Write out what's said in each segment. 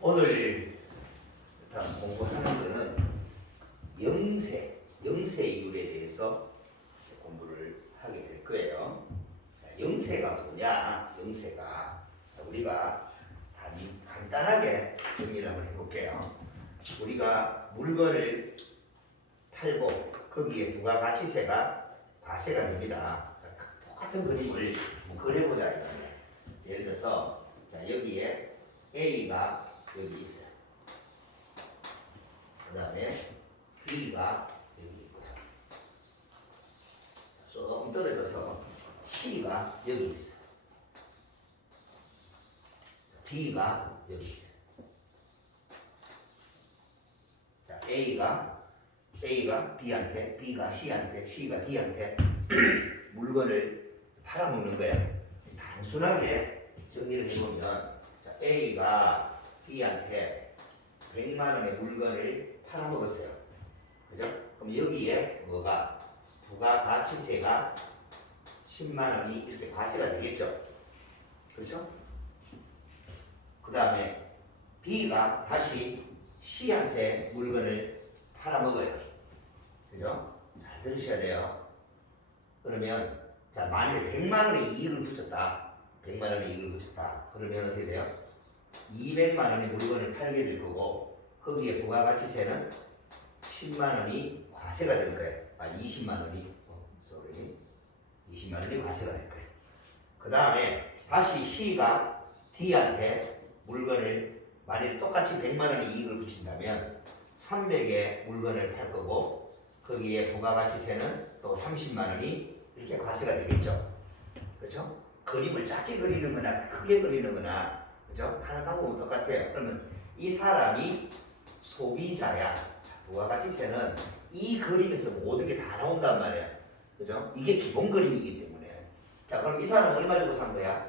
오늘 일단 공부하는 거는 영세율에 대해서 공부를 하게 될 거예요. 영세가 뭐냐? 영세가 우리가 간단하게 정리를 한번 해볼게요. 우리가 물건을 팔고 거기에 부가가치세가 과세가 됩니다. 똑같은 그림을 그려보자 이거예요. 예를 들어서 여기에 A가 여기 있어요. 그 다음에 B가 여기 있고요. 조금 떨어져서 C가 여기 있어요. D가 여기 있어요. 자, A가 B한테, B가 C한테, C가 D한테 물건을 팔아먹는 거예요. 단순하게 정리를 해보면 자, A가 B한테 100만 원의 물건을 팔아먹었어요. 그죠? 그럼 여기에 뭐가 부가가치세가 10만 원이 이렇게 과세가 되겠죠? 그렇죠? 그 다음에 B가 다시 C한테 물건을 팔아먹어요. 그죠? 잘 들으셔야 돼요. 그러면 자, 만약에 100만 원의 이익을 붙였다. 100만 원의 이익을 붙였다. 그러면 어떻게 돼요? 200만 원의 물건을 팔게 될 거고 거기에 부가가치세는 10만 원이 과세가 될 거예요. 20만 원이 20만 원이 과세가 될 거예요. 그 다음에 다시 C가 D한테 물건을 만약 똑같이 100만 원의 이익을 붙인다면 300의 물건을 팔 거고 거기에 부가가치세는 또 30만 원이 이렇게 과세가 되겠죠. 그렇죠? 그림을 작게 그리는 거나 크게 그리는 거나 그죠? 하는 방법은 똑같아요. 그러면 이 사람이 소비자야. 부가가치세는 이 그림에서 모든 게 다 나온단 말이야. 그죠? 이게 기본 그림이기 때문에. 자, 그럼 이 사람은 얼마 주고 산 거야?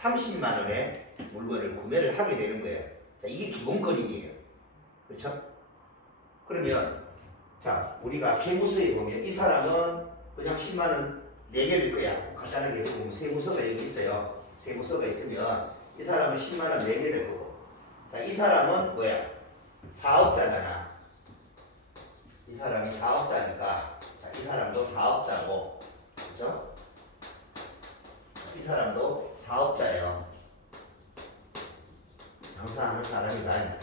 330만 원에 물건을 구매를 하게 되는 거예요. 자, 이게 기본 그림이에요. 그렇죠? 그러면 자, 우리가 세무서에 보면 이 사람은 그냥 10만 원 내게 될 거야. 간단하게 보면 세무서가 여기 있어요. 세무서가 있으면 이 사람은 10만 원 내게 될 거고. 자, 이 사람은 뭐야? 사업자잖아. 이 사람이 사업자니까 자, 이 사람도 사업자고. 그렇죠? 이 사람도 사업자예요. 장사하는 사람이다. 아니야.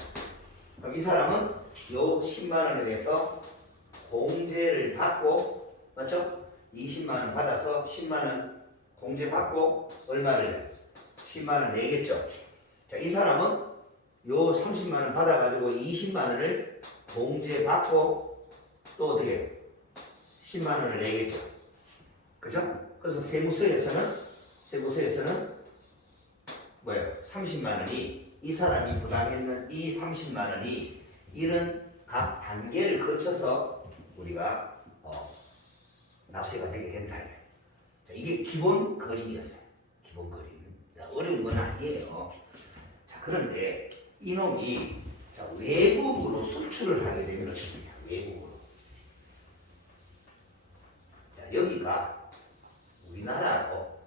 그럼 이 사람은 요 10만 원에 대해서 공제를 받고, 맞죠? 20만 원 받아서 10만 원 공제 받고 얼마를 내? 10만 원 내겠죠. 자, 이 사람은 요 30만 원 받아가지고 20만 원을 공제 받고 또 어떻게 해요? 10만 원을 내겠죠. 그죠? 그래서 세무서에서는 뭐예요? 30만 원이 이 사람이 부담했는 이 30만 원이 이런 각 단계를 거쳐서 우리가 납세가 되게 된다. 자, 이게 기본 그림이었어요. 기본 그림. 자, 어려운 건 아니에요. 자, 그런데 이놈이 자, 외국으로 수출을 하게 되면 어떻게 되냐? 외국으로. 자, 여기가 우리나라고,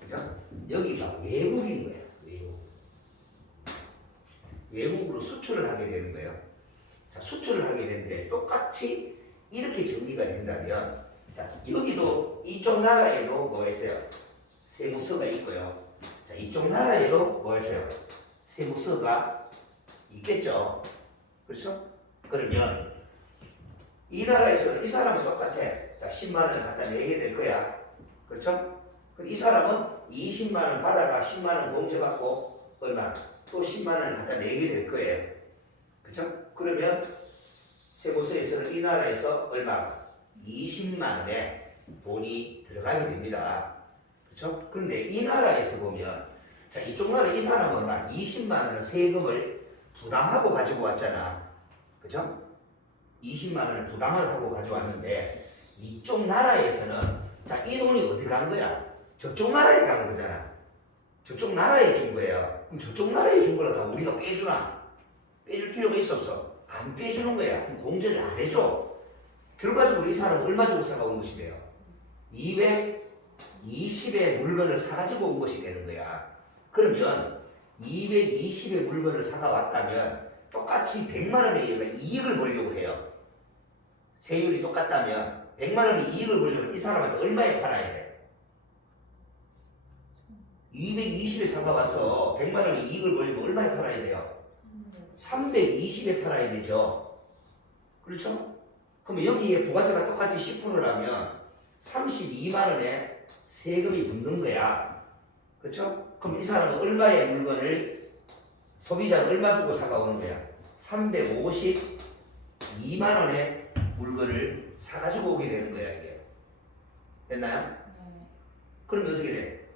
그죠? 여기가 외국인 거예요. 외국으로 수출을 하게 되는 거예요. 자, 수출을 하게 되는데 똑같이 이렇게 정리가 된다면 자, 여기도 이쪽 나라에도 뭐가 있어요? 세무서가 있고요. 자, 이쪽 나라에도 뭐가 있어요? 세무서가 있겠죠. 그렇죠? 그러면 이 나라에서는 이 사람은 똑같아. 자, 10만 원을 갖다 내게 될 거야. 그렇죠? 이 사람은 20만 원 받아가 10만 원 공제받고 얼마? 또 10만 원을 갖다 내게 될 거예요. 그렇죠? 그러면 세무서에서는 이 나라에서 얼마? 20만 원에 돈이 들어가게 됩니다. 그렇죠? 그런데 이 나라에서 보면 자, 이쪽 나라 이 사람은 얼마? 20만 원의 세금을 부담하고 가지고 왔잖아. 그렇죠? 20만 원을 부담을 하고 가져왔는데 이쪽 나라에서는 자, 이 돈이 어디 간 거야? 저쪽 나라에 간 거잖아. 저쪽 나라에 준 거예요. 그럼 저쪽 나라에 준 거라 다 우리가 빼주나? 빼줄 필요가 있어 없어? 안 빼주는 거야. 그럼 공제를 안 해줘. 결과적으로 이 사람은 얼마 주고 사가온 것이 돼요? 220의 물건을 사가지고 온 것이 되는 거야. 그러면 220의 물건을 사가 왔다면 똑같이 100만 원의 얘가 이익을 보려고 해요. 세율이 똑같다면 100만 원의 이익을 보려면 이 사람한테 얼마에 팔아야 돼? 220에 사가 와서 100만 원의 이익을 보려면 얼마에 팔아야 돼요? 320에 팔아야 되죠. 그렇죠? 그럼 여기에 부가세가 똑같이 10%라면 32만 원에 세금이 붙는 거야. 그렇죠? 그럼 이 사람은 얼마의 물건을 소비자는 얼마 주고 사가오는 거야? 352만 원의 물건을 사가지고 오게 되는 거야 이게. 됐나요? 네. 그러면 어떻게 돼?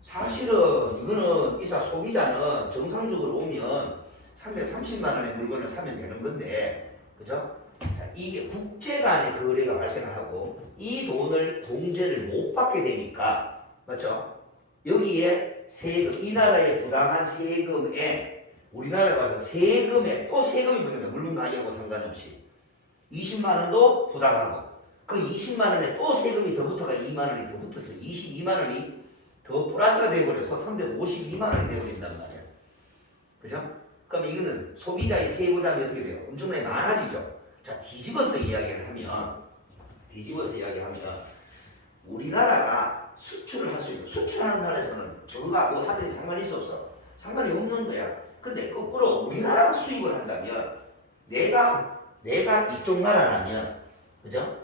사실은 이거는 이사 소비자는 정상적으로 오면 330만 원의 물건을 사면 되는 건데, 그죠? 자, 이게 국제 간의 거래가 발생하고 이 돈을 동제를 못 받게 되니까, 맞죠? 여기에 세금, 이 나라에 부담한 세금에 우리나라에 와서 세금에 또 세금이 붙는 거야. 물건 가격하고 상관없이 20만 원도 부담하고 그 20만 원에 또 세금이 더 붙어가 2만 원이 더 붙어서 22만 원이 더 플러스가 되어버려서 352만 원이 되어버린단 말이야. 그죠? 그럼 이거는 소비자의 세부 부담이 어떻게 돼요? 엄청나게 많아지죠. 자, 뒤집어서 이야기를 하면 우리나라가 수출을 할 수 있고, 수출하는 나라에서는 저거가 뭐 하든지 상관이 없어. 상관이 없는 거야. 근데 거꾸로 우리나라가 수입을 한다면 내가 이쪽 나라라면, 그죠?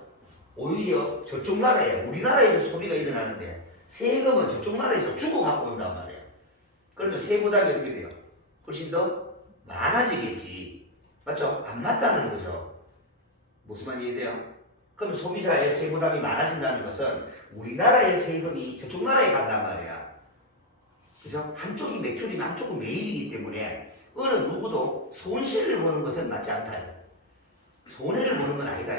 오히려 저쪽 나라에 우리나라에서 소비가 일어나는데 세금은 저쪽 나라에서 주고 갖고 온단 말이에요. 그러면 세부담이 어떻게 돼요? 훨씬 더 많아지겠지. 맞죠? 안 맞다는 거죠. 무슨 말이 이해돼요? 그럼 소비자의 세부담이 많아진다는 것은 우리나라의 세금이 저쪽 나라에 간단 말이야. 그죠? 한쪽이 매출이면 한쪽은 매입이기 때문에 어느 누구도 손실을 보는 것은 맞지 않다. 손해를 보는 건 아니다.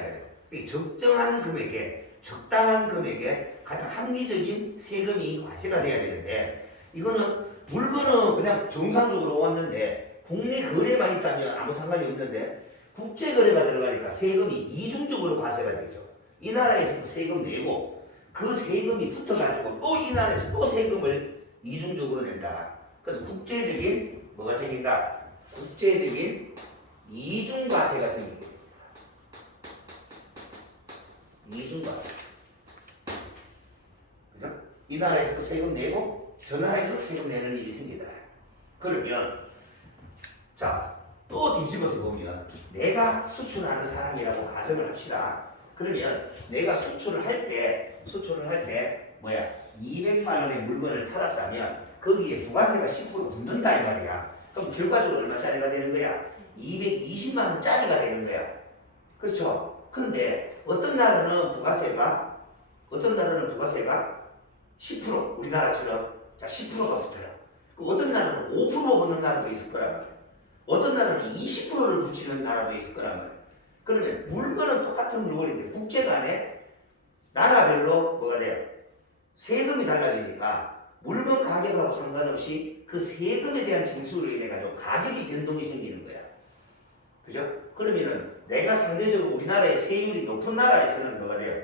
적정한 금액에, 적당한 금액에 가장 합리적인 세금이 과세가 돼야 되는데, 이거는 물건은 그냥 정상적으로 왔는데 국내 거래만 있다면 아무 상관이 없는데 국제 거래가 들어가니까 세금이 이중적으로 과세가 되죠. 이 나라에서 세금 내고 그 세금이 붙어가지고 또 이 나라에서 또 세금을 이중적으로 낸다. 그래서 국제적인 뭐가 생긴다? 국제적인 이중과세가 생기게 됩니다. 이중과세. 그죠? 이 나라에서 그 세금 내고 저 나라에서 세금 내는 일이 생기더라. 그러면 자, 또 뒤집어서 보면 내가 수출하는 사람이라고 가정을 합시다. 그러면 내가 수출을 할 때 뭐야? 200만 원의 물건을 팔았다면 거기에 부가세가 10% 붙는다 이 말이야. 그럼 결과적으로 얼마짜리가 되는 거야? 220만 원짜리가 되는 거야. 그렇죠? 그런데 어떤 나라는 부가세가 10% 우리나라처럼 자 10%가 붙어요. 어떤 나라는 5% 붙는 나라도 있을 거란 말이야. 어떤 나라는 20%를 붙이는 나라도 있을 거란 말이야. 그러면 물건은 똑같은 물건인데 국제 간에 나라별로 뭐가 돼요? 세금이 달라지니까 물건 가격하고 상관없이 그 세금에 대한 징수로 인해 가지고 가격이 변동이 생기는 거야. 그죠? 그러면은 내가 상대적으로 우리나라의 세율이 높은 나라에서는 뭐가 돼요?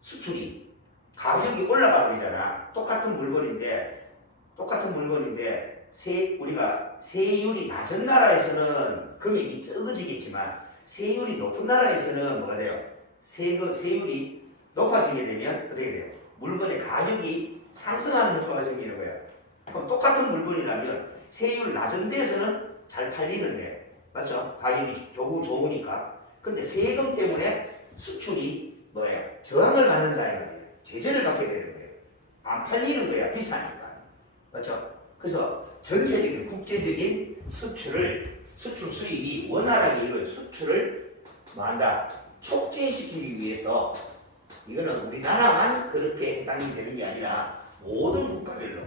수출이 가격이 올라가 버리잖아. 똑같은 물건인데 우리가 세율이 낮은 나라에서는 금액이 적어지겠지만 세율이 높은 나라에서는 뭐가 돼요? 세율이 높아지게 되면 어떻게 돼요? 물건의 가격이 상승하는 효과가 생기는 거예요. 그럼 똑같은 물건이라면 세율 낮은 데서는 잘 팔리는데, 맞죠? 가격이 조금 좋으니까. 근데 세금 때문에 수출이 뭐예요? 저항을 받는다 이 말이에요. 제재를 받게 되는 거예요. 안 팔리는 거야. 비싸니까. 맞죠? 그래서 전체적인 국제적인 수출 수입이 원활하게 이루어져 수출을 뭐한다? 촉진시키기 위해서 이거는 우리나라만 그렇게 해당이 되는 게 아니라 모든 국가별로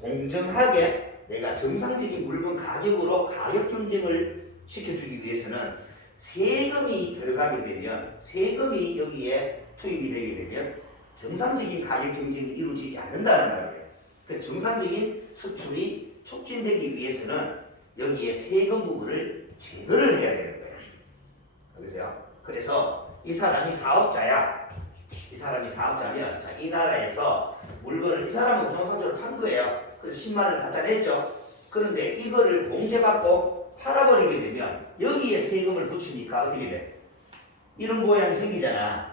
공정하게 내가 정상적인 물건 가격으로 가격 경쟁을 시켜주기 위해서는 세금이 들어가게 되면 세금이 여기에 투입이 되게 되면 정상적인 가격 경쟁이 이루어지지 않는다는 말이에요. 그래서 정상적인 수출이 촉진되기 위해서는 여기에 세금 부분을 제거를 해야 되는 거예요. 보세요. 그래서 이 사람이 사업자야. 이 사람이 사업자면 자, 이 나라에서 물건을 이 사람은 정상적으로 판 거예요. 그래서 10만 원을 갖다 냈죠. 그런데 이거를 공제받고 팔아버리게 되면 여기에 세금을 붙이니까 어떻게 돼? 이런 모양이 생기잖아.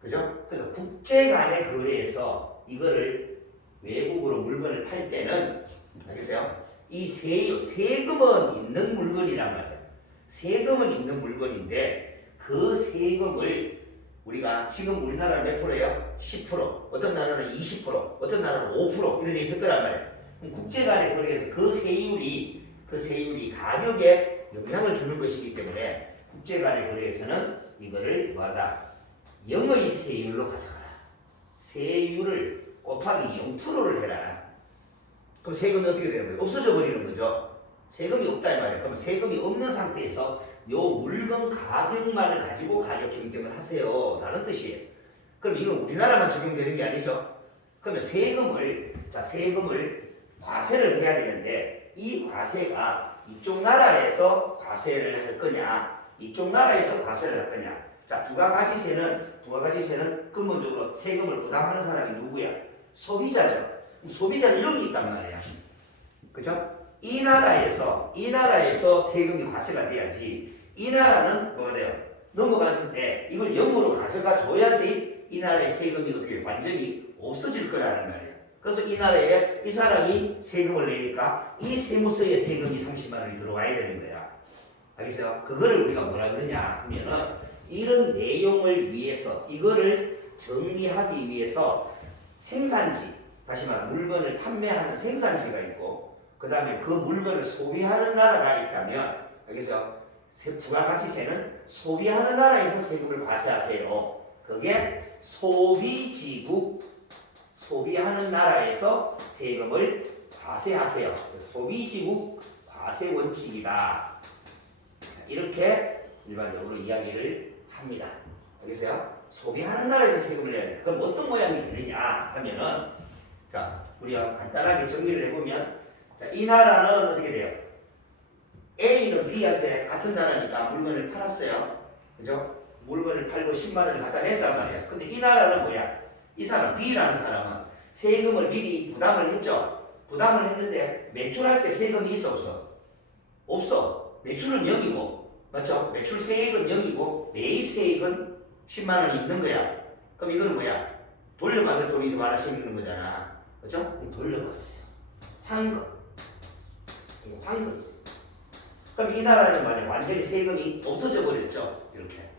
그죠? 그래서 국제 간의 거래에서 이거를 외국으로 물건을 팔 때는, 알겠어요? 이 세금은 있는 물건이란 말이에요. 세금은 있는 물건인데 그 세금을 우리가 지금 우리나라는 몇 프로예요? 10%, 어떤 나라는 20%, 어떤 나라는 5% 이런 데 있을 거란 말이에요. 그럼 국제 간의 거래에서 그 세율이 가격에 영향을 주는 것이기 때문에 국제 간의 거래에서는 이거를 뭐하다? 영의 세율로 가져가라. 세율을 곱하기 0%를 해라. 그럼 세금이 어떻게 되는 거예요? 없어져 버리는 거죠. 세금이 없다 이 말이에요. 그럼 세금이 없는 상태에서 요 물건 가격만을 가지고 가격 경쟁을 하세요 라는 뜻이에요. 그럼 이건 우리나라만 적용되는 게 아니죠. 그러면 세금을 과세를 해야 되는데 이 과세가 이쪽 나라에서 과세를 할 거냐, 이쪽 나라에서 과세를 할 거냐. 자, 부가가치세는 근본적으로 세금을 부담하는 사람이 누구야? 소비자죠. 소비자는 여기 있단 말이야. 그죠? 이 나라에서 세금이 과세가 돼야지. 이 나라는 뭐가 돼요? 넘어갔을 때 이걸 0으로 가져가 줘야지 이 나라의 세금이 어떻게 완전히 없어질 거라는 말이에요. 그래서 이 나라에 이 사람이 세금을 내니까 이 세무서에 세금이 30만 원이 들어와야 되는 거야. 알겠어요? 그거를 우리가 뭐라 그러냐 하면은 이런 내용을 위해서 이거를 정리하기 위해서 생산지, 다시 말해 물건을 판매하는 생산지가 있고 그 다음에 그 물건을 소비하는 나라가 있다면, 알겠어요? 부가가치세는 소비하는 나라에서 세금을 과세하세요. 그게 소비지국, 소비하는 나라에서 세금을 과세하세요. 소비지국 과세 원칙이다. 이렇게 일반적으로 이야기를 합니다. 알겠어요? 소비하는 나라에서 세금을 내야 돼. 그럼 어떤 모양이 되느냐 하면은, 자, 우리가 간단하게 정리를 해보면, 자, 이 나라는 어떻게 돼요? A는 B한테 같은 나라니까 물건을 팔았어요. 그죠? 물건을 팔고 10만 원을 갖다 냈단 말이야. 근데 이 나라는 뭐야? 이 사람, B라는 사람은 세금을 미리 부담을 했죠. 부담을 했는데 매출할 때 세금이 있어 없어? 없어. 매출은 0이고, 맞죠? 매출세액은 0이고 매입세액은 10만 원이 있는 거야. 그럼 이거는 뭐야? 돌려받을 돈이 더 많아 생기는 거잖아. 그죠? 돌려받으세요. 황금. 이거 황금. 그럼 이 나라는 만약 완전히 세금이 없어져 버렸죠. 이렇게.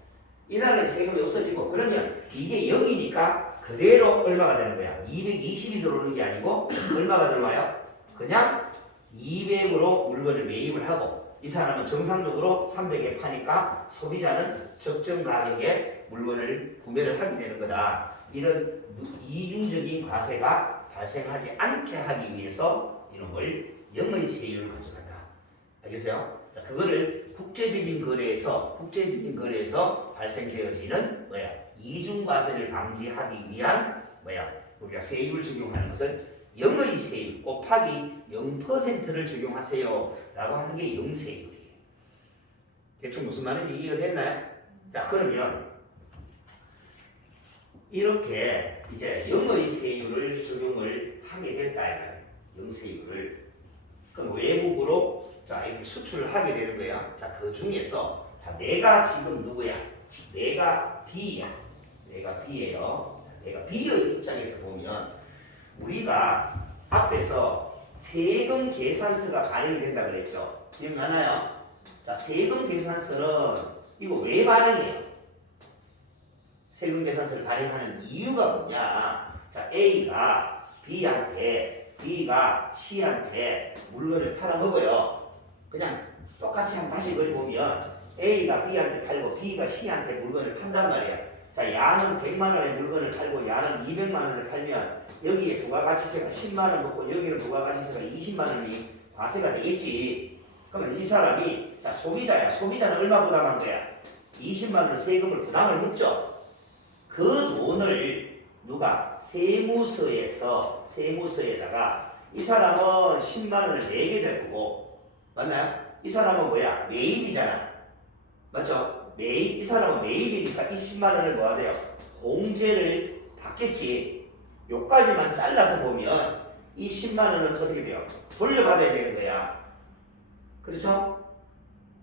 이 나라는 세금이 없어지고, 그러면 이게 0이니까 그대로 얼마가 되는 거야? 220이 들어오는 게 아니고 얼마가 들어와요? 그냥 200으로 물건을 매입을 하고, 이 사람은 정상적으로 300에 파니까 소비자는 적정 가격에 물건을 구매를 하게 되는 거다. 이런 이중적인 과세가 발생하지 않게 하기 위해서 이놈을 영의 세율을 가져간다. 알겠어요? 자, 그거를 국제적인 거래에서 발생되어지는 뭐야? 이중과세를 방지하기 위한 뭐야? 우리가 세율을 적용하는 것을 영의 세율 곱하기 0%를 적용하세요 라고 하는 게 영세율이에요. 대충 무슨 말인지 이해가 됐나요? 자, 그러면 이렇게 이제 영의 세율을 적용을 하게 됐다 이 말이에요. 영세율을. 그럼 외국으로 자 이렇게 수출을 하게 되는 거야. 자, 그 중에서 자 내가 지금 누구야? 내가 B야. 내가 B예요. 자, 내가 B의 입장에서 보면 우리가 앞에서 세금 계산서가 발행이 된다 그랬죠. 기억나나요? 자, 세금 계산서는 이거 왜 발행해요? 세금 계산서를 발행하는 이유가 뭐냐? 자, A가 B가 C한테 물건을 팔아먹어요. 그냥 똑같이 한번 다시 그려보면 A가 B한테 팔고 B가 C한테 물건을 판단 말이야. 자, 야는 100만 원의 물건을 팔고 야는 200만 원을 팔면 여기에 부가가치세가 10만 원 먹고 여기는 부가가치세가 20만 원이 과세가 되겠지. 그러면 이 사람이 자 소비자야. 소비자는 얼마 부담한 거야? 20만 원 세금을 부담을 했죠. 그 돈을 누가 세무서에다가 이 사람은 10만 원을 내게 될 거고, 맞나요? 이 사람은 뭐야? 매입이잖아. 맞죠? 이 사람은 매입이니까 이 10만 원을 뭐 하대요? 공제를 받겠지. 요까지만 잘라서 보면 이 10만 원은 어떻게 돼요? 돌려받아야 되는 거야. 그렇죠?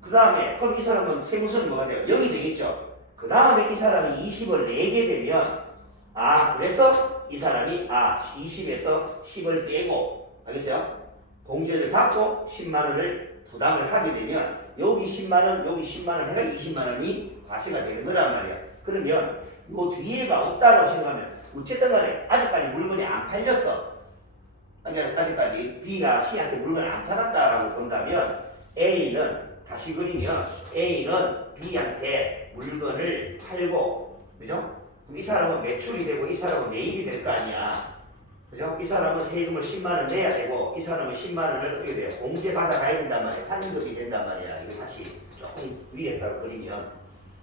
그 다음에 그럼 이 사람은 세무서는 뭐가 돼요? 0이 되겠죠. 그 다음에 이 사람이 20을 내게 되면 그래서 이 사람이 20에서 10을 빼고 알겠어요? 공제를 받고 10만 원을 부담을 하게 되면 여기 10만 원, 여기 10만 원 해가 20만 원이 과세가 되는 거란 말이야. 그러면 요 뒤에가 없다라고 생각하면 어쨌든 간에 아직까지 물건이 안 팔렸어. 아직까지 B가 C한테 물건을 안 팔았다라고 본다면 A는 다시 그리면 A는 B한테 물건을 팔고, 그죠? 그럼 이 사람은 매출이 되고 이 사람은 매입이 될 거 아니야. 그죠? 이 사람은 세금을 10만 원 내야 되고 이 사람은 10만 원을 어떻게 돼요? 공제 받아가야 된단 말이야. 환급이 된단 말이야. 이거 다시 조금 위에다가 그리면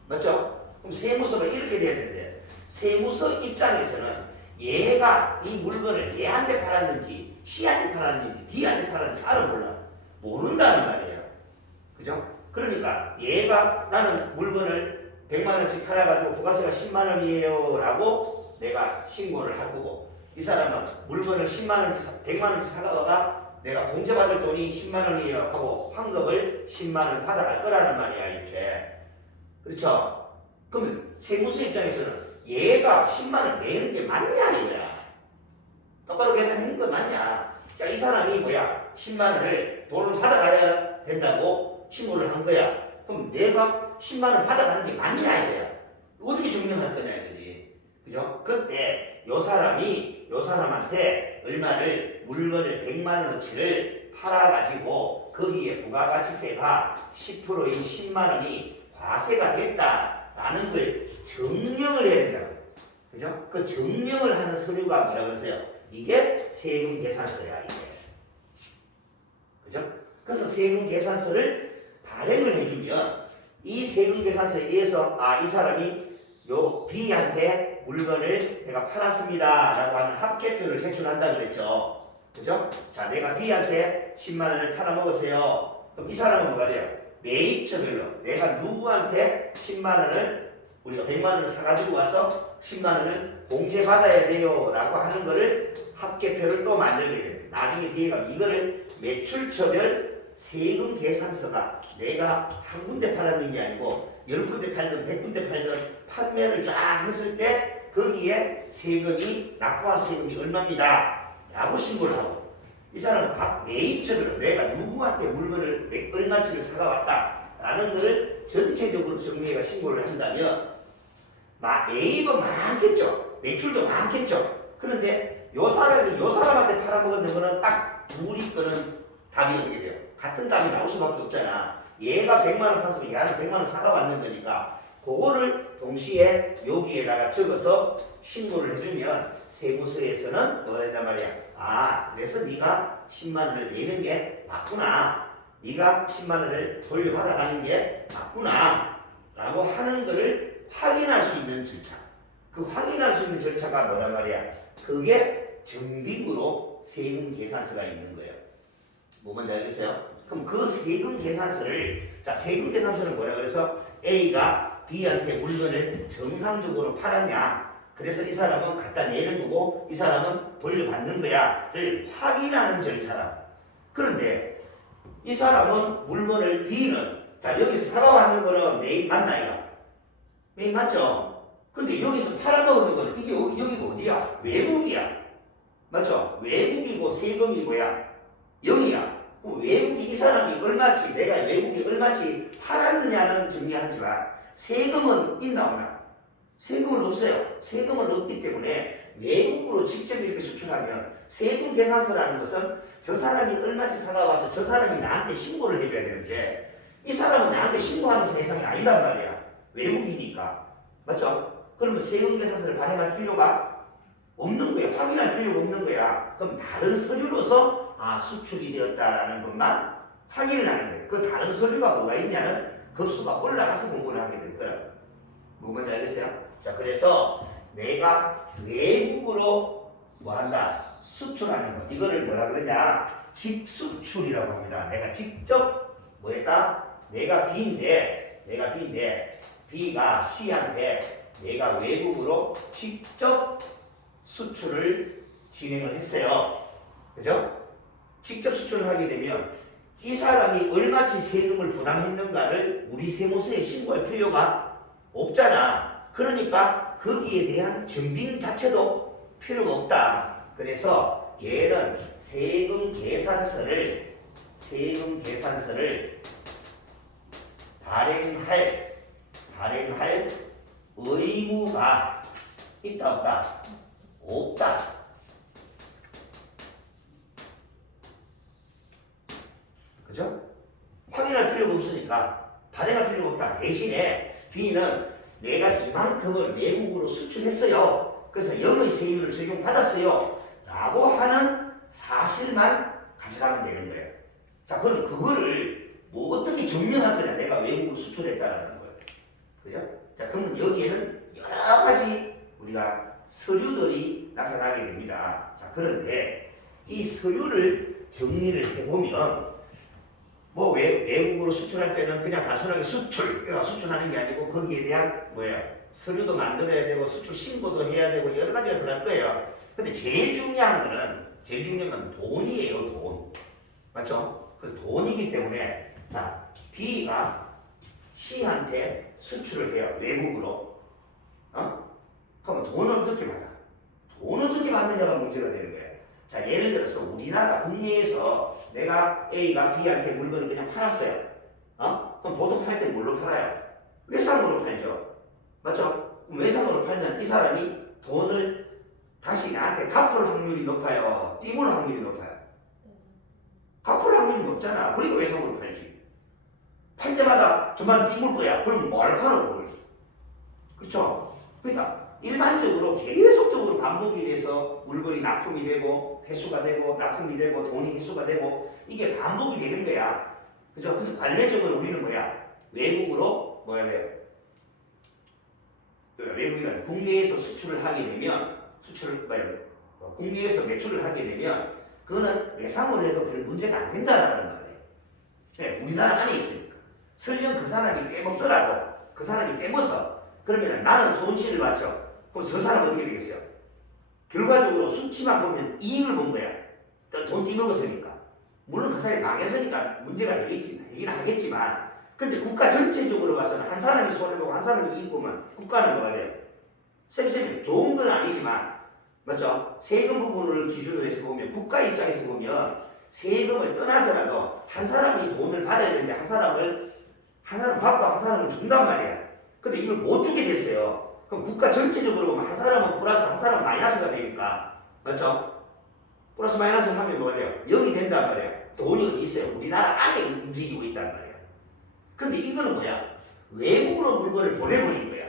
맞죠? 그럼 세무서가 이렇게 돼야 되는데 세무서 입장에서는 얘가 이 물건을 얘한테 팔았는지 C한테 팔았는지 D한테 팔았는지 알아볼라. 모른다는 말이에요. 그죠? 그러니까 얘가 나는 물건을 100만 원씩 팔아가지고 부가세가 10만 원이에요 라고 내가 신고를 할 거고 이 사람은 물건을 10만 원씩 100만 원씩 사가다가 내가 공제받을 돈이 10만 원이에요 하고 환급을 10만 원 받아갈 거라는 말이야. 이렇게. 그렇죠? 그러면 세무서 입장에서는 얘가 10만 원 내는 게 맞냐 이거야. 똑바로 계산하는 거 맞냐. 자, 이 사람이 뭐야 10만 원을 돈을 받아가야 된다고 신고를 한 거야. 그럼 내가 10만 원 받아가는 게 맞냐 이거야. 어떻게 증명할 거냐 이거지. 그죠? 그때 요 사람한테 얼마를 물건을 100만 원어치를 팔아가지고 거기에 부가가치세가 10%인 10만 원이 과세가 됐다라는 걸 증명을 해야 된다고. 그죠? 그 증명을 하는 서류가 뭐라고 그러세요? 이게 세금 계산서야 이게. 그죠? 그래서 세금 계산서를 발행을 해주면 이 세금 계산서에 의해서 이 사람이 요 B한테 물건을 내가 팔았습니다 라고 하는 합계표를 제출한다 그랬죠. 그죠? 자, 내가 B한테 10만 원을 팔아먹었어요. 그럼 이 사람은 뭐가 돼요? 매입처별로 내가 누구한테 10만 원을 우리가 100만 원을 사가지고 와서 10만 원을 공제받아야 돼요 라고 하는 거를 합계표를 또 만들게 돼요. 나중에 뒤에 가면 이거를 매출처별 세금 계산서가 내가 한 군데 팔았는 게 아니고 10군데 팔든 100군데 팔든 판매를 쫙 했을 때 거기에 세금이 납부할 세금이 얼마입니다 라고 신고를 하고 이 사람은 각 매입처별로 내가 누구한테 물건을 얼마치를 사가왔다 라는 것을 전체적으로 정리해가 신고를 한다면 매입은 많겠죠. 매출도 많겠죠. 그런데 요 사람한테 팔아먹었는 거는 딱 둘이 거는 답이 어떻게 돼요? 같은 답이 나올 수밖에 없잖아. 얘가 100만 원 팔았으면 얘는 100만 원 사가왔는 거니까 그거를 동시에 여기에다가 적어서 신고를 해주면 세무서에서는 뭐가 된단 말이야. 그래서 네가 10만 원을 내는 게 맞구나. 네가 10만 원을 돌려받아가는 게 맞구나 라고 하는 거를 확인할 수 있는 절차. 그 확인할 수 있는 절차가 뭐란 말이야. 그게 정비구로 세금 계산서가 있는 거예요. 뭐 뭔지 알겠어요? 그럼 그 세금 계산서를 세금 계산서는 뭐라 그래서 A가 B한테 물건을 정상적으로 팔았냐 그래서 이 사람은 갖다 내는 거고 이 사람은 돌려받는 거야를 확인하는 절차라. 그런데 이 사람은 물건을 B는 여기서 사가왔는 거는 매입 맞나 이거? 매입 맞죠? 근데 여기서 팔아먹는 거는 이게 여기가 어디야? 외국이야. 맞죠? 외국이고 세금이 뭐야? 0이야. 그럼 외국이 이 사람이 얼마치 내가 외국이 얼마치 팔았느냐는 중요하지만 세금은 있나 없나? 세금은 없어요. 세금은 없기 때문에 외국으로 직접 이렇게 수출하면 세금 계산서라는 것은 저 사람이 얼마치 사가와서 저 사람이 나한테 신고를 해줘야 되는데 이 사람은 나한테 신고하는 세상이 아니란 말이야. 외국이니까. 맞죠? 그러면 세금 계산서를 발행할 필요가 없는 거야. 확인할 필요가 없는 거야. 그럼 다른 서류로서 수출이 되었다라는 것만 확인을 하는 거예요. 그 다른 서류가 뭐가 있냐는 급수가 올라가서 공부를 하게 될 거라고. 뭐 뭔지 알겠어요? 자, 그래서 내가 외국으로 뭐 한다? 수출하는 것. 이거를 뭐라 그러냐? 직수출이라고 합니다. 내가 직접 뭐 했다? 내가 B인데 B가 C한테 내가 외국으로 직접 수출을 진행을 했어요. 그죠? 직접 수출을 하게 되면 이 사람이 얼마치 세금을 부담했는가를 우리 세무서에 신고할 필요가 없잖아. 그러니까 거기에 대한 증빙 자체도 필요가 없다. 그래서 얘는 세금 계산서를 발행할 의무가 있다 없다? 없다. 그죠? 확인할 필요가 없으니까 발행할 필요가 없다. 대신에 B는 내가 이만큼을 외국으로 수출했어요. 그래서 영의 세율을 적용받았어요. 라고 하는 사실만 가져가면 되는 거예요. 자, 그럼 그거를 뭐 어떻게 증명할 거냐? 내가 외국으로 수출했다라는 거예요. 그죠? 자, 그러면 여기에는 여러 가지 우리가 서류들이 나타나게 됩니다. 자, 그런데 이 서류를 정리를 해보면 뭐 외국으로 수출할 때는 그냥 단순하게 수출하는 게 아니고 거기에 대한 서류도 만들어야 되고 수출 신고도 해야 되고 여러 가지가 들어갈 거예요. 근데 제일 중요한 건 돈이에요, 돈. 맞죠? 그래서 돈이기 때문에 자, B가 C한테 수출을 해요, 외국으로. 그러면 돈은 어떻게 받아? 돈은 어떻게 받느냐가 문제가 되는 거예요. 자, 예를 들어서 우리나라 국내에서 내가 A가 B한테 물건을 그냥 팔았어요. 그럼 보통 팔 때 뭘로 팔아요? 외상으로 팔죠. 맞죠? 그럼 외상으로 팔면 이 사람이 돈을 다시 나한테 갚을 확률이 높아요? 띄물 확률이 높아요? 갚을 확률이 높잖아. 그러니까 외상으로 팔지. 팔 때마다 저만 띄물 거야. 그럼 뭘 파는 그렇죠? 그러니까 일반적으로 계속적으로 반복이 돼서 물건이 납품이 되고 회수가 되고 납품이 되고 돈이 회수가 되고 이게 반복이 되는 거야. 그죠? 그래서 관례적으로 우리는 외국으로 돼요? 외국이란 국내에서 수출을 하게 되면 국내에서 매출을 하게 되면 그거는 외상으로 해도 별 문제가 안 된다라는 말이에요. 네, 우리나라 안에 있으니까. 설령 그 사람이 떼먹더라도 그 사람이 떼먹어서 그러면 나는 손실을 봤죠. 그럼 저 사람 어떻게 되겠어요? 결과적으로 수치만 보면 이익을 본 거야. 돈 떼먹었으니까. 물론 그 사람이 망했으니까 문제가 되긴 하겠지만 근데 국가 전체적으로 봐서는 한 사람이 손해보고 한 사람이 이익 보면 국가는 뭐가 돼요? 쌤 좋은 건 아니지만 맞죠? 세금 부분을 기준으로 해서 보면 국가 입장에서 보면 세금을 떠나서라도 한 사람이 돈을 받아야 되는데 한 사람 받고 한 사람은 준단 말이야. 근데 이걸 못 주게 됐어요. 그럼 국가 전체적으로 보면 한 사람은 플러스 한 사람은 마이너스가 되니까 맞죠? 플러스 마이너스를 하면 뭐가 돼요? 0이 된단 말이에요. 돈이 어디 있어요? 우리나라 안에 움직이고 있단 말이에요. 근데 이거는 외국으로 물건을 보내버린 거야.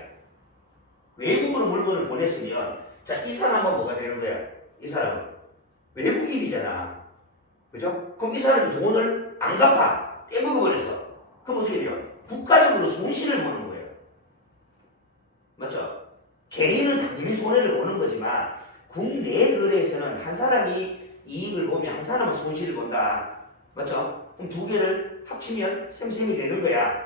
외국으로 물건을 보냈으면 자, 이 사람은 뭐가 되는 거야? 이 사람은 외국인이잖아. 그죠? 그럼 이 사람이 돈을 안 갚아. 떼먹어버려서. 그럼 어떻게 돼요? 국가적으로 손실을 보는 거예요. 맞죠? 개인은 당연히 손해를 보는 거지만 국내 거래에서는 한 사람이 이익을 보면 한 사람은 손실을 본다. 맞죠? 그럼 두 개를 합치면 셈셈이 되는 거야.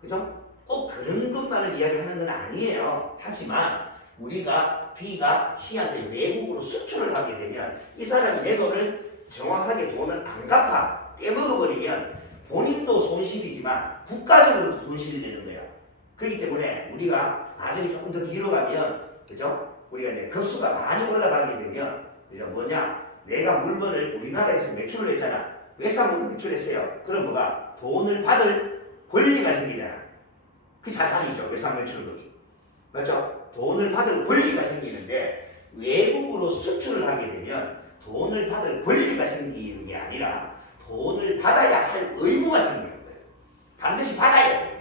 그죠? 꼭 그런 것만을 이야기하는 건 아니에요. 하지만 우리가 B가 C한테 외국으로 수출을 하게 되면 이 사람이 내 돈을 정확하게 돈을 안 갚아 떼먹어버리면 본인도 손실이지만 국가적으로도 손실이 되는 거야. 그렇기 때문에 우리가 나중에 조금 더 뒤로 가면 그죠? 우리가 이제 급수가 많이 올라가게 되면 그죠? 내가 물건을 우리나라에서 매출을 했잖아. 외상으로 매출했어요. 그럼 돈을 받을 권리가 생기잖아. 그 자산이죠. 외상 매출금이. 맞죠? 돈을 받을 권리가 생기는데 외국으로 수출을 하게 되면 돈을 받을 권리가 생기는 게 아니라 돈을 받아야 할 의무가 생기는 거예요. 반드시 받아야 돼요.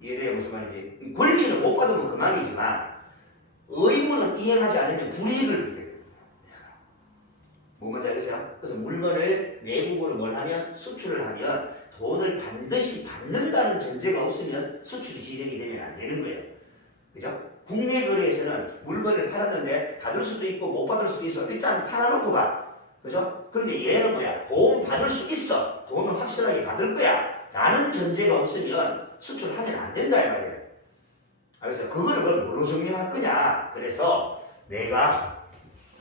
이해돼요? 무슨 말인지? 권리는 못 받으면 그만이지만 의무는 이행하지 않으면 불이익을 받게 돼요. 뭔지 알겠어요? 그래서 물건을 외국으로 수출을 하면 돈을 반드시 받는다는 전제가 없으면 수출이 진행이 되면 안 되는 거예요. 그죠? 국내 거래에서는 물건을 팔았는데 받을 수도 있고 못 받을 수도 있어. 일단 팔아놓고 봐. 그죠? 그런데 얘는 돈 받을 수 있어. 돈은 확실하게 받을 거야. 라는 전제가 없으면 수출하면 안 된다 이 말이에요. 알겠어요? 그걸 뭘로 증명할 거냐? 그래서 내가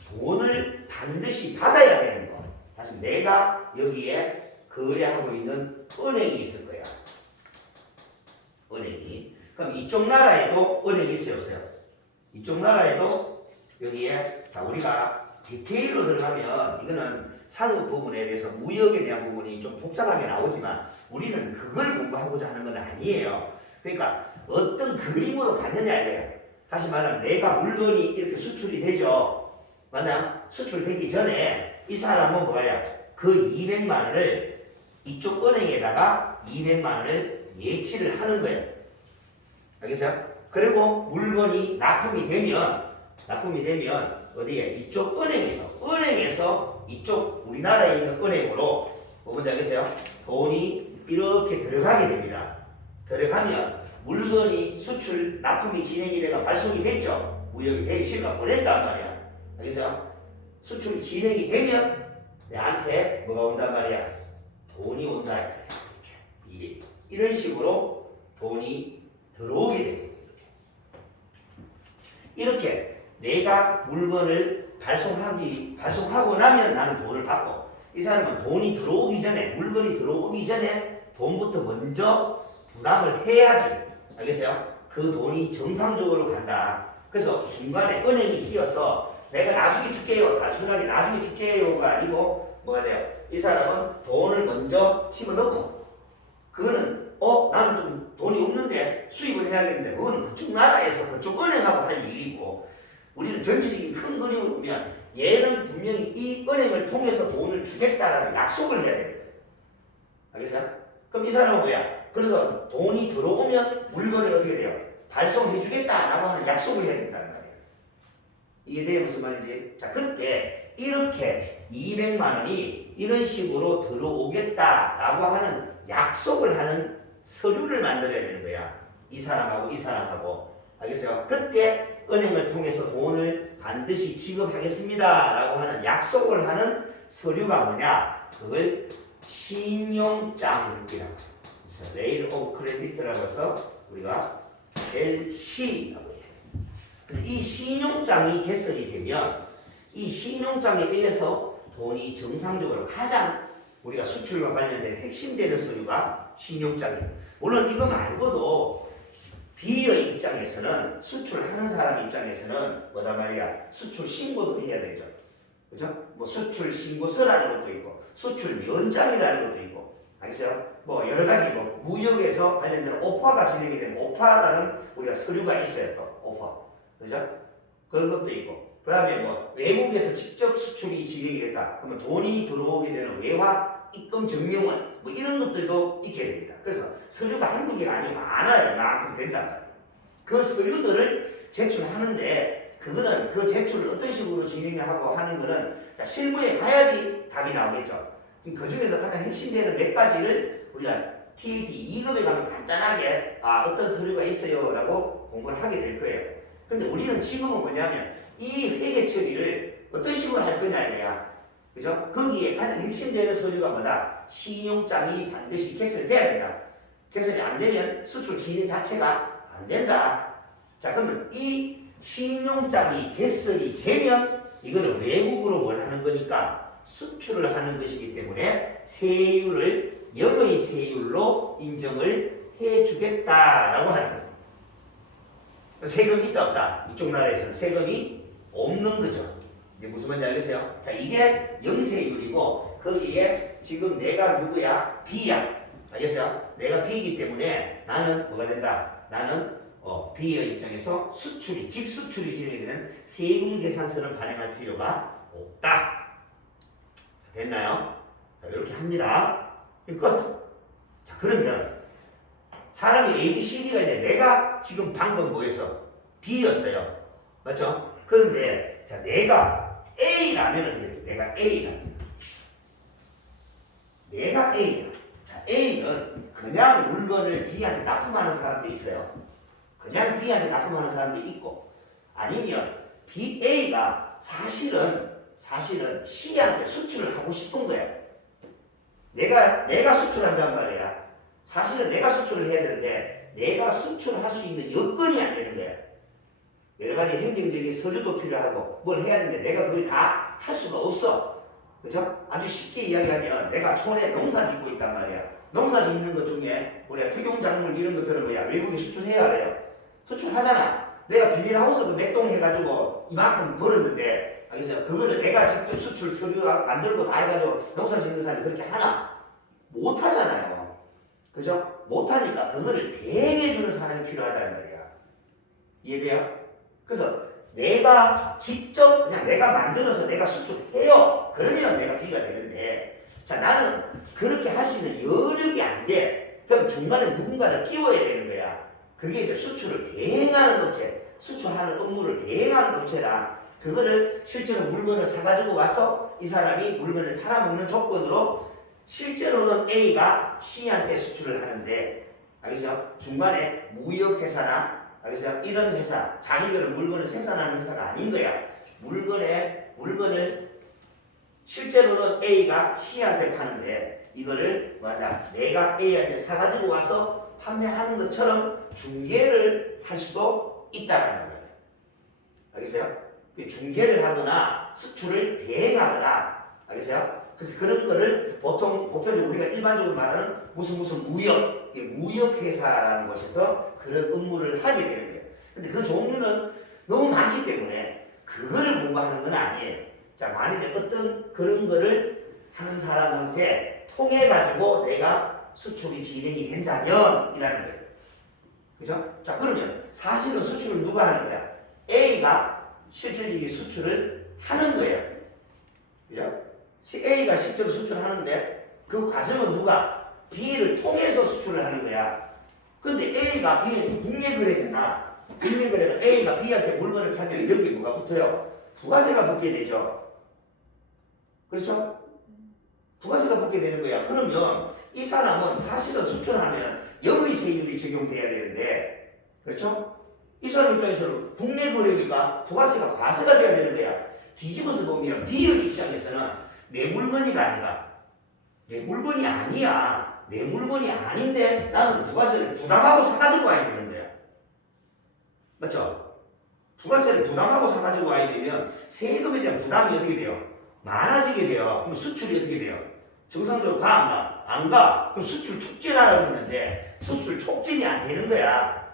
돈을 반드시 받아야 되는 거. 다시 내가 여기에 거래하고 있는 은행이 있을 거야. 은행이. 그럼 이쪽 나라에도 은행이 있어요, 없어요? 이쪽 나라에도 여기에 자 우리가 디테일로 들어가면 이거는 상업 부분에 대해서 무역에 대한 부분이 좀 복잡하게 나오지만 우리는 그걸 공부하고자 하는 건 아니에요. 그러니까 어떤 그림으로 가느냐 이거예요. 다시 말하면 내가 물건이 이렇게 수출이 되죠. 맞나요? 수출되기 전에 이 사람은 뭐야? 그 200만 원을 이쪽 은행에다가 200만 원을 예치를 하는 거예요. 알겠어요? 그리고 물건이 납품이 되면 어디에? 이쪽 은행에서 이쪽 우리나라에 있는 은행으로 뭐 뭔지 알겠어요? 돈이 이렇게 들어가게 됩니다. 들어가면 물건이 수출 납품이 진행이 돼가 발송이 됐죠. 무역이 대시가 보냈단 말이야. 알겠어요? 수출이 진행이 되면 내한테 뭐가 온단 말이야? 돈이 온다 이렇게 이런 식으로 돈이 들어오게 되는 거예요. 이렇게 내가 물건을 발송하고 나면 나는 돈을 받고 이 사람은 돈이 들어오기 전에 물건이 들어오기 전에 돈부터 먼저 부담을 해야지. 알겠어요? 그 돈이 정상적으로 간다. 그래서 중간에 은행이 끼어서 내가 나중에 줄게요. 단순하게 나중에 줄게요가 아니고 뭐가 돼요? 이 사람은 돈을 먼저 집어넣고 그거는 나는 좀 돈이 없는데 수입을 해야겠는데 그거는 그쪽 나라에서 그쪽 은행하고 할 일이고 우리는 전체적인 큰 그림을 보면 얘는 분명히 이 은행을 통해서 돈을 주겠다라는 약속을 해야 되는 거예요. 알겠어요? 그럼 이 사람은 뭐야? 그래서 돈이 들어오면 물건을 어떻게 돼요? 발송해 주겠다라고 하는 약속을 해야 된다는 말이에요. 이해돼요? 무슨 말인지? 자, 그때 이렇게 200만 원이 이런 식으로 들어오겠다라고 하는 약속을 하는 서류를 만들어야 되는 거야. 이 사람하고. 알겠어요? 그때 은행을 통해서 돈을 반드시 지급하겠습니다. 라고 하는 약속을 하는 서류가 뭐냐? 그걸 신용장이라고. 그래서 레일 오브 크레딧이라고 해서 우리가 LC라고 해요. 그래서 이 신용장이 개설이 되면 이 신용장에 의해서 돈이 정상적으로 가장 우리가 수출과 관련된 핵심되는 서류가 신용장이에요. 물론 이거 말고도 B의 입장에서는 수출하는 사람 입장에서는 뭐단 말이야? 수출 신고도 해야 되죠. 그죠? 뭐 수출 신고서라는 것도 있고 수출 면장이라는 것도 있고 알겠어요? 뭐 여러 가지 뭐 무역에서 관련된 오퍼가 진행이 되면 오퍼라는 우리가 서류가 있어요. 또 오퍼. 그죠? 그런 것도 있고 그 다음에 뭐 외국에서 직접 수출이 진행이 됐다. 그러면 돈이 들어오게 되는 외화 입금 증명원 뭐 이런 것들도 있게 됩니다. 그래서 서류가 한두 개가 아니고 많아요. 만큼 된단 말이에요. 그 서류들을 제출하는데 그거는 그 제출을 어떤 식으로 진행하고 하는 거는 자, 실무에 가야지 답이 나오겠죠. 그 중에서 가장 핵심되는 몇 가지를 우리가 TAT 2급에 가면 간단하게 어떤 서류가 있어요 라고 공부를 하게 될 거예요. 근데 우리는 지금은 뭐냐면 이 회계 처리를 어떤 식으로 할 거냐 이거야. 그죠? 거기에 가장 핵심되는 서류가 뭐다? 신용장이 반드시 개설돼야 된다. 개설이 안 되면 수출 진행 자체가 안 된다. 자, 그러면 이 신용장이 개설이 되면 이거는 외국으로 뭘 하는 거니까 수출을 하는 것이기 때문에 세율을 영의 세율로 인정을 해주겠다라고 하는 거예요. 세금이 있다 없다? 이쪽 나라에서는 세금이 없는 거죠. 이게 무슨 말인지 알겠어요? 자, 이게 영세율이고 거기에 지금 내가 누구야? B야. 알겠어요? 내가 B이기 때문에 나는 뭐가 된다? 나는 B의 입장에서 직수출이 진행되는 세금 계산서는 발행할 필요가 없다. 됐나요? 자, 이렇게 합니다. 끝. 자, 그러면 사람이 A, B, C, D가 있는데 내가 지금 방금 뭐였어? B였어요. 맞죠? 그런데 자, 내가 A라면 어떻게 돼? 내가 A라면 내가 A야. 자, A는 그냥 물건을 B한테 납품하는 사람도 있어요. 그냥 B한테 납품하는 사람도 있고 아니면 A가 사실은 C한테 수출을 하고 싶은 거야. 내가 수출한단 말이야. 사실은 내가 수출을 해야 되는데 내가 수출을 할 수 있는 여건이 안 되는 거야. 여러 가지 행정적인 서류도 필요하고 뭘 해야 되는데 내가 그걸 다 할 수가 없어. 그죠? 아주 쉽게 이야기하면 내가 촌에 농사 짓고 있단 말이야. 농사 짓는 것 중에 우리가 특용작물 이런 것들은 뭐야? 외국에 수출해야 돼요. 수출하잖아. 내가 비닐하우스도 몇 동 해가지고 이만큼 벌었는데 알겠어요? 그거를 내가 직접 수출 서류 만들고 다 해가지고 농사 짓는 사람이 그렇게 하나? 못하잖아요. 그죠? 못하니까 그거를 대행해주는 사람이 필요하다는 말이야. 이해돼요? 그래서 내가 직접 그냥 내가 만들어서 내가 수출해요. 그러면 내가 B가 되는데 자 나는 그렇게 할 수 있는 여력이 안 돼. 그럼 중간에 누군가를 끼워야 되는 거야. 그게 이제 수출을 대행하는 업체, 수출하는 업무를 대행하는 업체라 그거를 실제로 물건을 사가지고 와서 이 사람이 물건을 팔아먹는 조건으로 실제로는 A가 C한테 수출을 하는데 알겠어요? 중간에 무역회사나 알겠어요? 이런 회사, 자기들은 물건을 생산하는 회사가 아닌 거야. 물건을 실제로는 A가 C한테 파는데 이거를 뭐냐? 내가 A한테 사가지고 와서 판매하는 것처럼 중개를 할 수도 있다는 거예요. 알겠어요? 중개를 하거나 수출을 대행하거나 알겠어요? 그래서 그런 거를 보통 보편적으로 우리가 일반적으로 말하는 무슨 무역회사라는 곳에서 그런 업무를 하게 되는 거예요. 근데 그 종류는 너무 많기 때문에 그거를 공부하는 건 아니에요. 자, 만약에 어떤 그런 거를 하는 사람한테 통해 가지고 내가 수출이 진행이 된다면 이라는 거예요. 그죠? 자, 그러면 사실은 수출을 누가 하는 거야? A가 실질적인 수출을 하는 거예요. 그죠? A가 실제로 수출하는데 그 과정은 누가? B를 통해서 수출을 하는 거야. 근데 A가 B 국내 거래되나? 국내 거래가 A가 B한테 물건을 팔면 여기 뭐가 붙어요? 부가세가 붙게 되죠. 그렇죠? 부가세가 붙게 되는 거야. 그러면 이 사람은 사실은 수출하면 영의 세율이 적용돼야 되는데 그렇죠? 이 사람 입장에서는 국내 거래니까 부가세가 과세가 돼야 되는 거야. 뒤집어서 보면 B의 입장에서는 내 물건이가 아니라 내 물건이 아니야. 내 물건이 아닌데 나는 부가세를 부담하고 사가지고 와야 되는 거야. 맞죠? 부가세를 부담하고 사가지고 와야 되면 세금에 대한 부담이 어떻게 돼요? 많아지게 돼요. 그럼 수출이 어떻게 돼요? 정상적으로 가? 안 가? 안 가? 그럼 수출 촉진하라고 그러는데 수출 촉진이 안 되는 거야.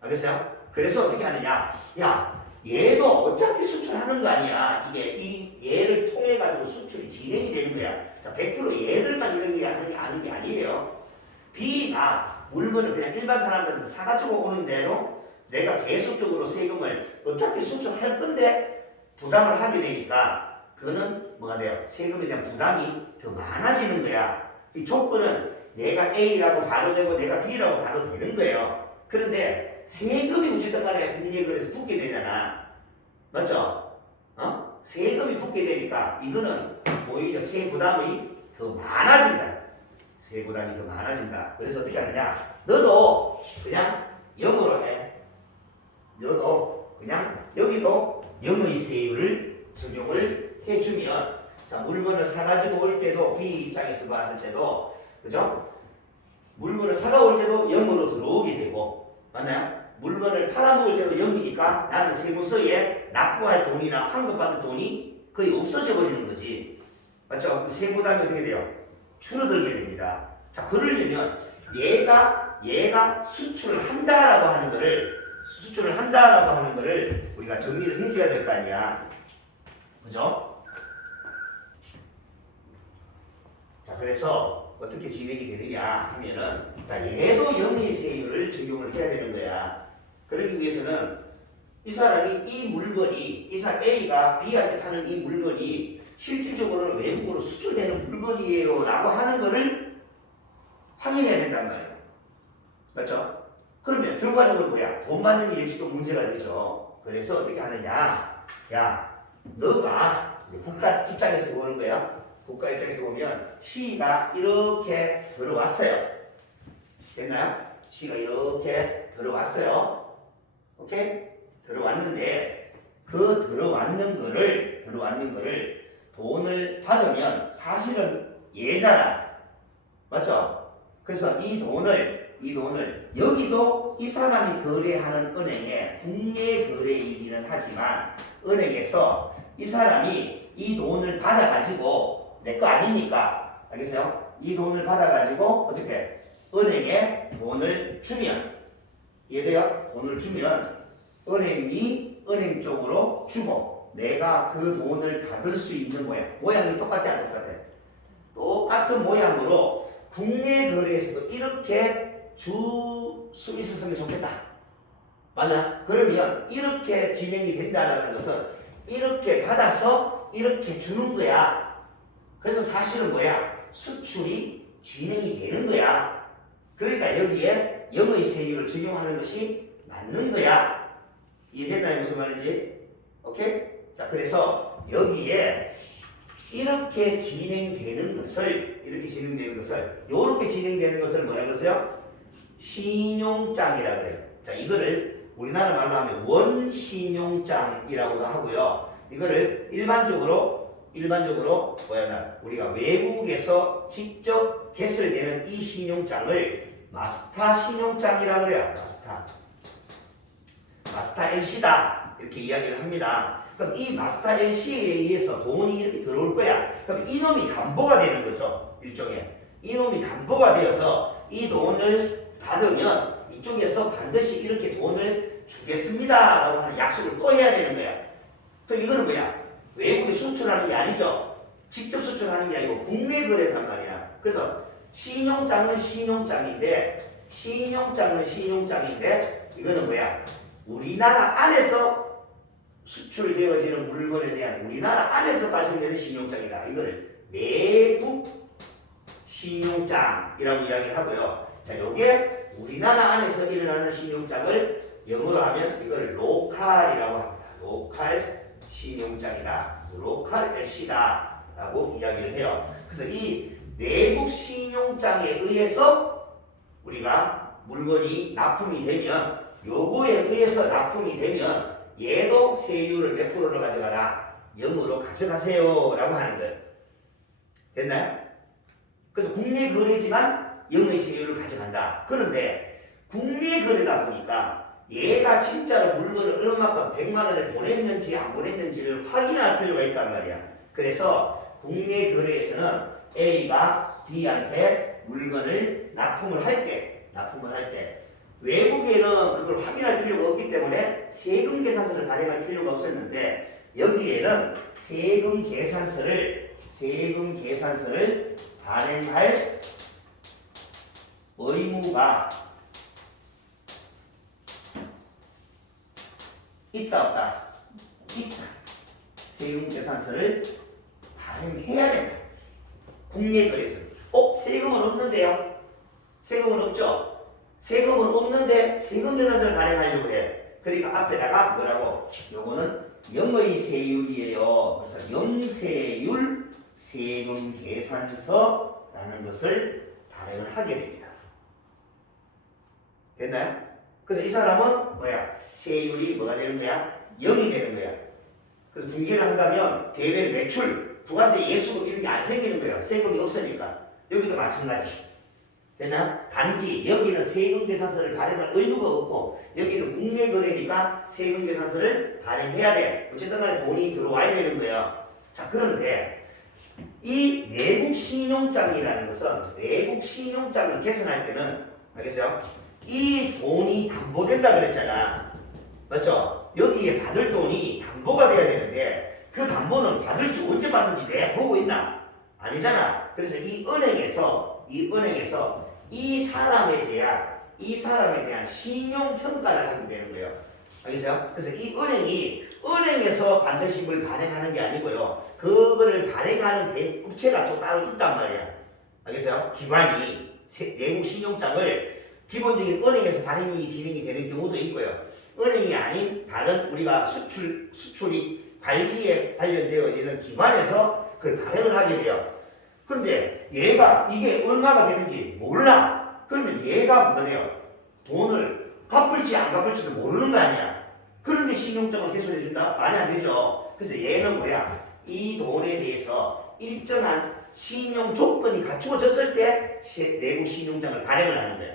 알겠어요? 그래서 어떻게 하느냐? 야, 얘도 어차피 수출하는 거 아니야. 이게 이 얘를 통해 가지고 수출이 진행이 되는 거야. 자, 100% 얘들만 이런 게 하는 게 아니에요. B가 물건을 그냥 일반 사람들한테 사가지고 오는데도 내가 계속적으로 세금을 어차피 수출할 건데 부담을 하게 되니까 그거는 뭐가 돼요? 세금에 대한 부담이 더 많아지는 거야. 이 조건은 내가 A라고 봐도 되고 내가 B라고 봐도 되는 거예요. 그런데 세금이 어쨌든 간에 국내거래에서 붙게 되잖아. 맞죠? 세금이 붙게 되니까 이거는 오히려 세 부담이 더 많아진다. 세 부담이 더 많아진다. 그래서 어떻게 하느냐? 너도 그냥 영어로 해. 너도 그냥 여기도 영의 세율을 적용을 해주면 자, 물건을 사가지고 올 때도 B 입장에서 봤을 때도 그죠? 물건을 사가 올 때도 0으로 들어오게 되고 맞나요? 물건을 팔아먹을 때도 0이니까 나는 세무서에 납부할 돈이나 환급받을 돈이 거의 없어져 버리는 거지. 맞죠? 세부담이 어떻게 돼요? 줄어들게 됩니다. 자, 그러려면 얘가 수출을 한다라고 하는 거를 우리가 정리를 해줘야 될 거 아니야. 그죠? 자, 그래서 어떻게 진행이 되느냐 하면은 자, 얘도 영의세율을 적용을 해야 되는 거야. 그러기 위해서는 이 사람이 이 물건이 이 사람 A가 B한테 파는 이 물건이 실질적으로는 외국으로 수출되는 물건이에요 라고 하는 거를 확인해야 된단 말이에요. 맞죠? 그러면 결과적으로 뭐야? 돈 받는 게 예측도 문제가 되죠. 그래서 어떻게 하느냐? 야, 너가 국가 입장에서 보는 거야. 국가 입장에서 보면 C가 이렇게 들어왔어요. 됐나요? C가 이렇게 들어왔어요. 오케이? 들어왔는데 그 들어왔는 거를 돈을 받으면 사실은 얘잖아. 맞죠? 그래서 이 돈을 이 돈을 여기도 이 사람이 거래하는 은행에 국내 거래이기는 하지만 은행에서 이 사람이 이 돈을 받아가지고 내 거 아니니까 알겠어요? 이 돈을 받아가지고 어떻게 은행에 돈을 주면 이해돼요? 돈을 주면 은행이 은행 쪽으로 주고 내가 그 돈을 받을 수 있는 모양이 똑같지 안 똑같아? 똑같은 모양으로 국내 거래에서도 이렇게 줄 수 있었으면 좋겠다. 맞나? 그러면 이렇게 진행이 된다는 것은 이렇게 받아서 이렇게 주는 거야. 그래서 사실은 뭐야? 수출이 진행이 되는 거야. 그러니까 여기에 영의 세율을 적용하는 것이 맞는 거야. 이해됐나요? 무슨 말인지? 오케이? 자, 그래서 여기에 이렇게 진행되는 것을 이렇게 진행되는 것을 뭐라 그러세요? 신용장이라 그래요. 자, 이거를 우리나라 말로 하면 원신용장이라고도 하고요. 이거를 일반적으로 우리가 외국에서 직접 개설되는 이 신용장을 마스터 신용장이라 그래요. 마스터 LC다 이렇게 이야기를 합니다. 그럼 이 마스터 LC에 의해서 돈이 이렇게 들어올 거야. 그럼 이놈이 담보가 되는 거죠. 일종의 이놈이 담보가 되어서 이 돈을 받으면 이쪽에서 반드시 이렇게 돈을 주겠습니다 라고 하는 약속을 또 해야 되는 거야. 그럼 이거는 뭐야? 외국에 수출하는 게 아니죠. 직접 수출하는 게 아니고 국내 거래단 말이야. 그래서 신용장은 신용장인데 이거는 뭐야? 우리나라 안에서 수출되어지는 물건에 대한 우리나라 안에서 발생되는 신용장이다. 이거를 내국 신용장이라고 이야기를 하고요. 자, 요게 우리나라 안에서 일어나는 신용장을 영어로 하면 이거를 로컬이라고 합니다. 로컬 신용장이다. 로컬 LC다 라고 이야기를 해요. 그래서 이 내국 신용장에 의해서 우리가 물건이 납품이 되면 요거에 의해서 납품이 되면 얘도 세율을 몇 프로로 가져가라? 0으로 가져가세요 라고 하는 거예요. 됐나요? 그래서 국내 거래지만 0의 세율을 가져간다. 그런데 국내 거래다 보니까 얘가 진짜로 물건을 얼마만큼 100만 원을 보냈는지 안 보냈는지를 확인할 필요가 있단 말이야. 그래서 국내 거래에서는 A가 B한테 물건을 납품을 할 때 외국에는 그걸 확인할 필요가 없기 때문에 세금 계산서를 발행할 필요가 없었는데 여기에는 세금 계산서를 발행할 의무가 있다 없다? 있다. 세금 계산서를 발행해야 된다. 국내 거래소. 세금은 없는데요? 세금은 없죠? 세금은 없는데 세금 계산서를 발행하려고 해. 그러니까 앞에다가 뭐라고? 요거는 영의 세율이에요. 그래서 영세율 세금 계산서라는 것을 발행을 하게 됩니다. 됐나요? 그래서 이 사람은 뭐야? 세율이 뭐가 되는 거야? 0이 되는 거야. 그래서 중개를 한다면 대외 매출, 부가세 예수금 이런 게 안 생기는 거예요. 세금이 없으니까. 여기도 마찬가지. 됐나? 단지 여기는 세금 계산서를 발행할 의무가 없고 여기는 국내 거래니까 세금 계산서를 발행해야 돼. 어쨌든 간에 돈이 들어와야 되는 거예요. 자, 그런데 이 내국 신용장이라는 것은 내국 신용장을 개선할 때는 알겠어요? 이 돈이 담보된다 그랬잖아. 맞죠? 여기에 받을 돈이 담보가 돼야 되는데 그 담보는 받을지 언제 받는지 내가 보고 있나? 아니잖아. 그래서 이 은행에서 이 사람에 대한 신용 평가를 하게 되는 거예요. 알겠어요? 그래서 이 은행에서 반드시 뭘 발행하는 게 아니고요. 그거를 발행하는 업체가 또 따로 있단 말이야. 알겠어요? 기관이 내국 신용장을 기본적인 은행에서 발행이 진행이 되는 경우도 있고요. 은행이 아닌 다른 우리가 수출이 관리에 관련되어지는 기관에서 그걸 발행을 하게 돼요. 그런데 얘가 이게 얼마가 되는지 몰라. 그러면 얘가 뭐가 돼요? 돈을 갚을지 안 갚을지도 모르는 거 아니야. 그런데 신용장을 개설해준다? 말이 안 되죠. 그래서 얘는 뭐야? 이 돈에 대해서 일정한 신용 조건이 갖추어졌을 때 내국 신용장을 발행을 하는 거야.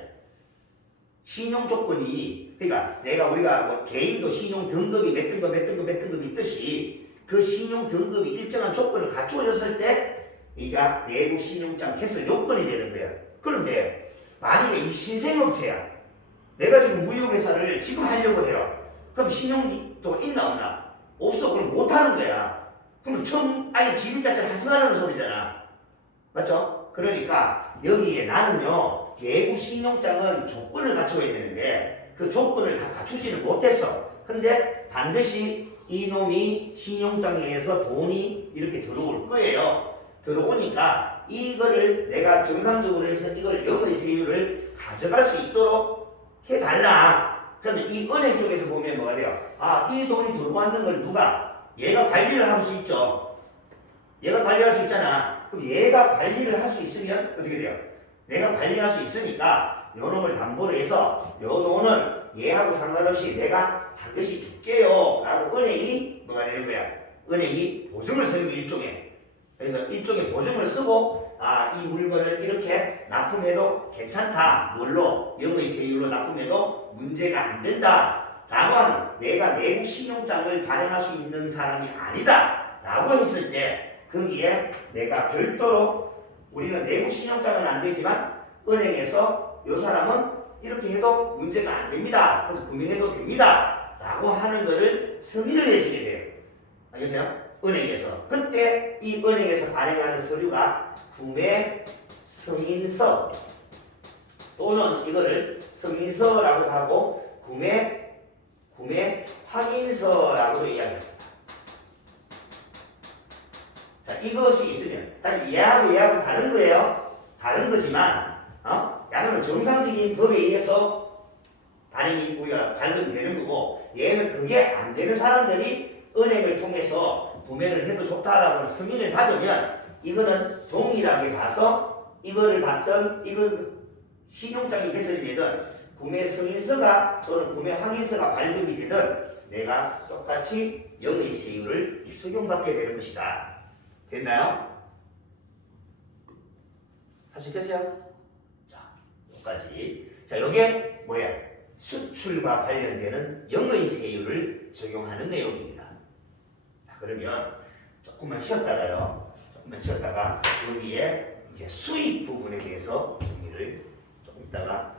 신용 조건이 그러니까 우리가 뭐 개인도 신용 등급이 몇 등급 있듯이 그 신용 등급이 일정한 조건을 갖추어졌을 때 네가 내부 신용장 개설 요건이 되는 거야. 그런데 만약에 이 신생업체야. 내가 지금 무역회사를 지금 하려고 해요. 그럼 신용도가 있나 없나? 없어. 그럼 못 하는 거야. 그러면 처음 아예 지분 자체를 하지 말라는 소리잖아. 맞죠? 그러니까 여기에 나는요 내부 신용장은 조건을 갖춰야 되는데 그 조건을 다 갖추지는 못했어. 근데 반드시 이놈이 신용장에서 돈이 이렇게 들어올 거예요. 들어오니까 이거를 내가 정상적으로 해서 이걸 여거의 세율을 가져갈 수 있도록 해달라. 그러면 이 은행 쪽에서 보면 뭐가 돼요? 아, 이 돈이 들어왔는 걸 누가? 얘가 관리를 할 수 있죠. 얘가 관리할 수 있잖아. 그럼 얘가 관리를 할 수 있으면 어떻게 돼요? 내가 관리할 수 있으니까 요 놈을 담보로 해서 요 돈은 얘하고 상관없이 내가 반드시 줄게요 라고 은행이 뭐가 되는 거야? 은행이 보증을 쓰는 일종의. 그래서 일종의 보증을 쓰고 아, 이 물건을 이렇게 납품해도 괜찮다. 뭘로? 영의 세율로 납품해도 문제가 안 된다 라고 하는 내가 내부 신용장을 발행할 수 있는 사람이 아니다 라고 했을 때 거기에 내가 별도로 우리는 내부 신용장은 안 되지만 은행에서 이 사람은 이렇게 해도 문제가 안 됩니다. 그래서 구매해도 됩니다. 라고 하는 거를 승인을 해주게 돼요. 알겠어요? 은행에서. 그때 이 은행에서 발행하는 서류가 구매 승인서 또는 이거를 승인서라고도 하고 구매 확인서라고도 이야기합니다. 자, 이것이 있으면 사실 얘하고 다른 거예요. 다른 거지만 야는 정상적인 법에 의해서 발급이 되는 거고 얘는 그게 안 되는 사람들이 은행을 통해서 구매를 해도 좋다라고 승인을 받으면 이거는 동일하게 봐서 이거를 받던 이거 신용장이 개설이 되든 구매 승인서가 또는 구매 확인서가 발급이 되든 내가 똑같이 영의 세율을 적용받게 되는 것이다. 됐나요? 하시겠어요? 자, 여기까지. 자, 요게 뭐야? 수출과 관련되는 영의 세율을 적용하는 내용입니다. 자, 그러면 조금만 쉬었다가 여기에 이제 수입 부분에 대해서 정리를 조금 이따가